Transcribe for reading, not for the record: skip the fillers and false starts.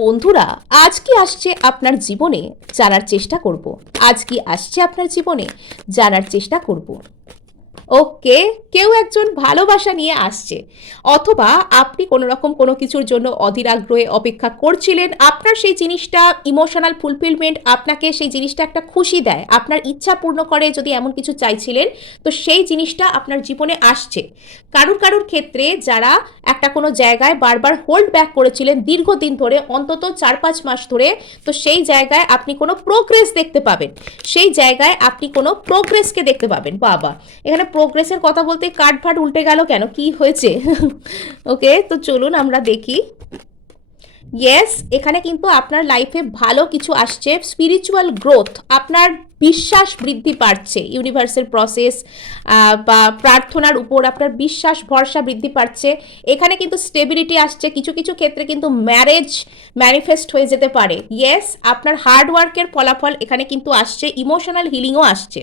বন্ধুরা, আজ কি আসছে আপনার জীবনে জানার চেষ্টা করব। আজ কি আসছে আপনার জীবনে জানার চেষ্টা করব। ওকে, কেউ একজন ভালোবাসা নিয়ে আসছে, অথবা আপনি কোনো রকম কোনো কিছুর জন্য অধীর আগ্রহে অপেক্ষা করছিলেন। আপনার সেই জিনিসটা ইমোশনাল ফুলফিলমেন্ট, আপনাকে সেই জিনিসটা একটা খুশি দেয়, আপনার ইচ্ছা পূর্ণ করে, যদি এমন কিছু চাইছিলেন তো সেই জিনিসটা আপনার জীবনে আসছে। কারুর কারুর ক্ষেত্রে যারা একটা কোনো জায়গায় বারবার হোল্ড ব্যাক করেছিলেন দীর্ঘদিন ধরে, অন্তত 4-5 মাস ধরে, তো সেই জায়গায় আপনি কোনো প্রোগ্রেস দেখতে পাবেন। সেই জায়গায় আপনি কোনো প্রোগ্রেসকে দেখতে পাবেন। বাবা, এখানে প্রোগ্রেসের কথা বলতে কার্ড ফাট উল্টে গেল কেন, কি হয়েছে? ওকে, তো চলুন আমরা দেখি। ইয়েস, এখানে কিন্তু আপনার লাইফে ভালো কিছু আসছে, স্পিরিচুয়াল গ্রোথ, আপনার বিশ্বাস বৃদ্ধি পাচ্ছে, ইউনিভার্সের প্রসেস বা প্রার্থনার উপর আপনার বিশ্বাস ভরসা বৃদ্ধি পাচ্ছে। এখানে কিন্তু স্টেবিলিটি আসছে, কিছু কিছু ক্ষেত্রে কিন্তু ম্যারেজ ম্যানিফেস্ট হয়ে যেতে পারে। ইয়েস, আপনার হার্ড ওয়ার্কের ফলাফল এখানে কিন্তু আসছে, ইমোশনাল হিলিংও আসছে।